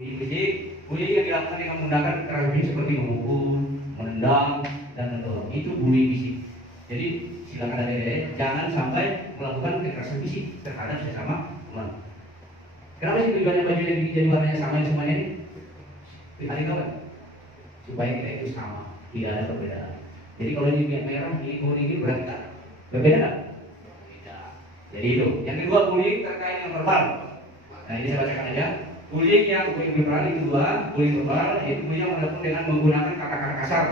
Bullying yang dilakukan dengan menggunakan kekerasan fisik seperti memukul, menendang, dan mendorong itu bullying fisik. Jadi silakan adik-adik jangan sampai melakukan kekerasan fisik terhadap sesama teman. Kenapa sih tujuannya baju yang jadi warnanya sama semuanya ini? Adik tahu kan? Supaya kita itu sama, tidak ada perbedaan. Jadi kalau ini merah, ini kuning, ini berarti tak berbeda tak? Tidak. Jadi itu. Yang kedua bullying terkait dengan verbal. Nah ini saya bacakan aja. Bullying yang verbal itu dua. Bullying verbal itu bullying yang dilakukan dengan menggunakan kata-kata kasar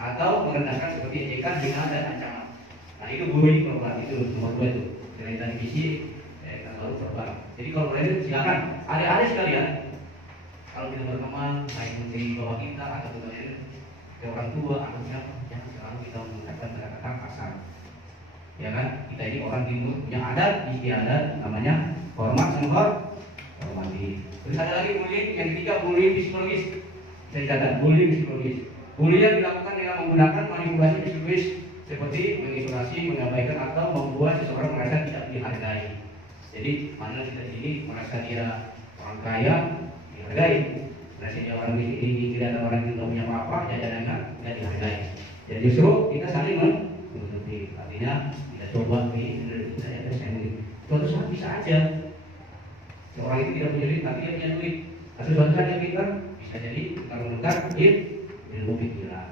atau merendahkan seperti ejekan, hina dan ancaman. Nah itu bullying verbal itu nomor dua itu. Selain tadi fisik, kalau verbal. Jadi kalau boleh silakan adik-adik sekalian. Kalau kita berteman, baik di bawah kita atau ke orang tua atau siapa, jangan selalu kita menggunakan kata-kata kasar. Ya kan? Kita ini orang timur punya adat, istiadat namanya hormat dan hormati. Terus ada lagi bullying, yang ketiga bullying psikologis. Saya catat bullying psikologis. Bullying yang dilakukan dengan menggunakan manipulasi psikologis seperti mengisolasi, mengabaikan atau membuat seseorang merasa tidak dihargai. Jadi mana kita sini merasa dia orang kaya dihargai, merasa dia orang miskin tidak ada orang yang tidak punya apa-apa, jajanannya tidak dihargai. Jadi justru kita saling menutupi. Artinya kita coba ini saya suatu saat bisa aja seorang itu tidak punya duit tapi dia punya duit. Atau suatu saat dia pintar bisa jadi kalau menukar ilmu pikiran.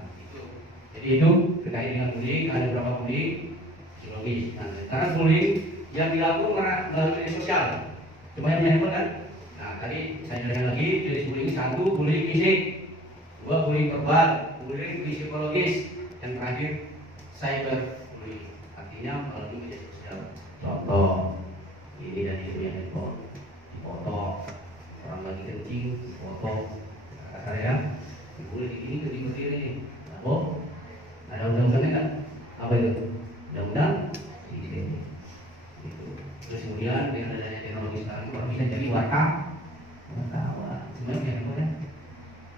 Jadi itu terkait dengan bullying. Ada beberapa bullying psikologis. Nah, sekarang bullying yang dilakukan melalui media sosial. Coba yang handphone kan? Nah, tadi saya jelaskan lagi jenis bullying. Satu, bullying fisik. Dua, bullying verbal. Bullying psikologis. Yang terakhir, cyberbullying. Artinya melalui media sosial. Contoh, ini dan itu yang handphone. Foto orang lagi kencing, foto. Kata saya, dibully ini ketik-ketik ini. Oh, ada undang-undangnya kan? Apa itu? Undang-undang ITE. Terus kemudian dengan adanya teknologi sekarang baru bisa jadi wartawan. Sebenarnya handphone.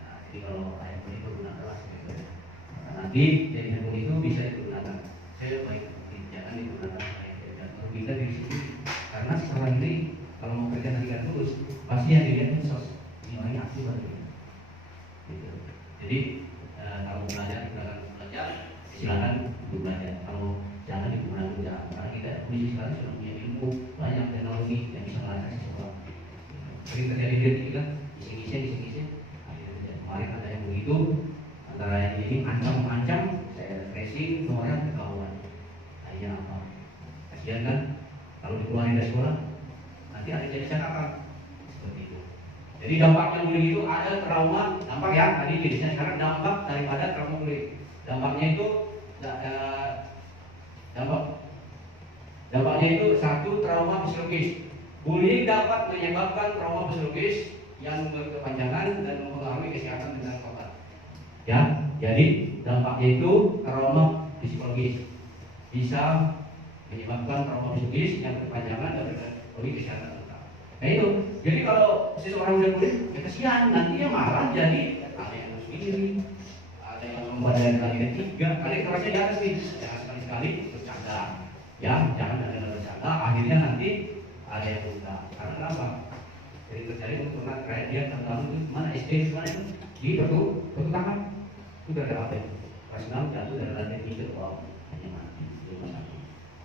Nah, jadi kalau handphone itu gunakanlah sebaik-baiknya. Nanti dari handphone itu bisa digunakan. Saya baik jangan digunakan baik-baiknya. Kita di sini karena sekarang ini kalau mau kerja nanti kan terus pasti yang dilihat medsos. Ini orangnya aktif atau tidak. Gitu. Jadi kalau belajar silakan belajar. Kalau jangan digunakan jangan. Karena kita kondisi sekarang sudah punya ilmu banyak teknologi yang bisa mengatasi sesuatu. Sering terjadi di kita isi-isi. Akhirnya kemarin ada yang begitu antara yang ini ancam-ancam saya tracing nomornya ketahuan. Akhirnya apa? Kasihan kan? Kalau dikeluarin dari sekolah nanti ada jadi catatan seperti itu. Jadi dampaknya bullying itu ada trauma, dampak ya tadi jenisnya sekarang dampak daripada trauma bullying. Dampaknya itu dampaknya itu satu, trauma psikologis. Bullying dapat menyebabkan trauma psikologis yang berkepanjangan dan mempengaruhi kesehatan dan korban. Ya, jadi dampaknya itu trauma psikologis bisa menyebabkan trauma psikologis yang berkepanjangan dan mempengaruhi kesehatan. Nah itu, jadi kalau seseorang udah bullying, ya kesian, nantinya malah jadi ada yang harus diri, ada yang membadan kali ketiga, kali kerasnya di atas nih, jangan sekali-sekali bercanda, ya jangan ada bercanda, akhirnya nanti ada yang luka. Karena kenapa? Jadi terjadi untuk pernah kayak dia tahun itu mana SD mana itu di batu tangan, itu ada apa itu? Pas enam jatuh dari lantai 3, wow, hanya mati, cuma satu.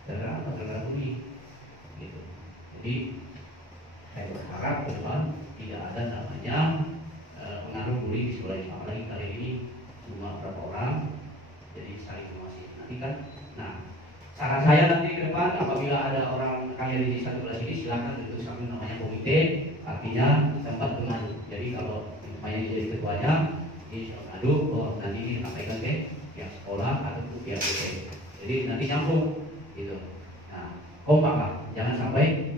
Darah apa? Darah bullying, gitu. Jadi saya berharap ke depan tidak ada namanya pengaruh bullying psikologis. Apalagi kali ini cuma berapa orang, jadi saling mengawasi. Nanti kan, nah saran saya nanti ke depan apabila ada orang kaya di desa sebelah sini silakan bentuk satu namanya komite, artinya tempat pengadu. Jadi kalau supaya jadi ketuanya ini mengadu, oh nanti ini disampaikan ke pihak sekolah atau pihak PT. Jadi nanti nyambung gitu. Nah kompak lah, jangan sampai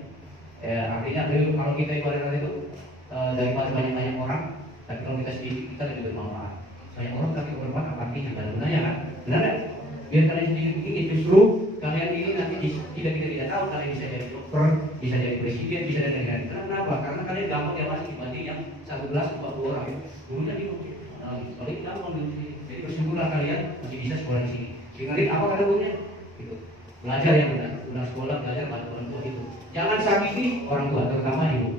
artinya kalau kita ibaratkan itu daripada banyak-banyak orang, tapi kalau kita sedikit kita lebih bermanfaat. Banyak orang tapi bermanfaat apa artinya? Gak ada gunanya kan? Benar kan? Biar kalian sedikit ini justru kalian ini nanti kita tidak tahu kalian bisa jadi dokter, bisa jadi presiden, bisa jadi negara. Kenapa? Karena kalian gampang diawasi dibanding yang 11 40 orang. Dulunya di kalau kita mau jadi bersyukurlah kalian masih bisa sekolah di sini. Dengerin apa kata gurunya? Gitu. Belajar yang benar, sekolah belajar pada orang tua itu. Jangan sakiti orang tua, terutama ibu.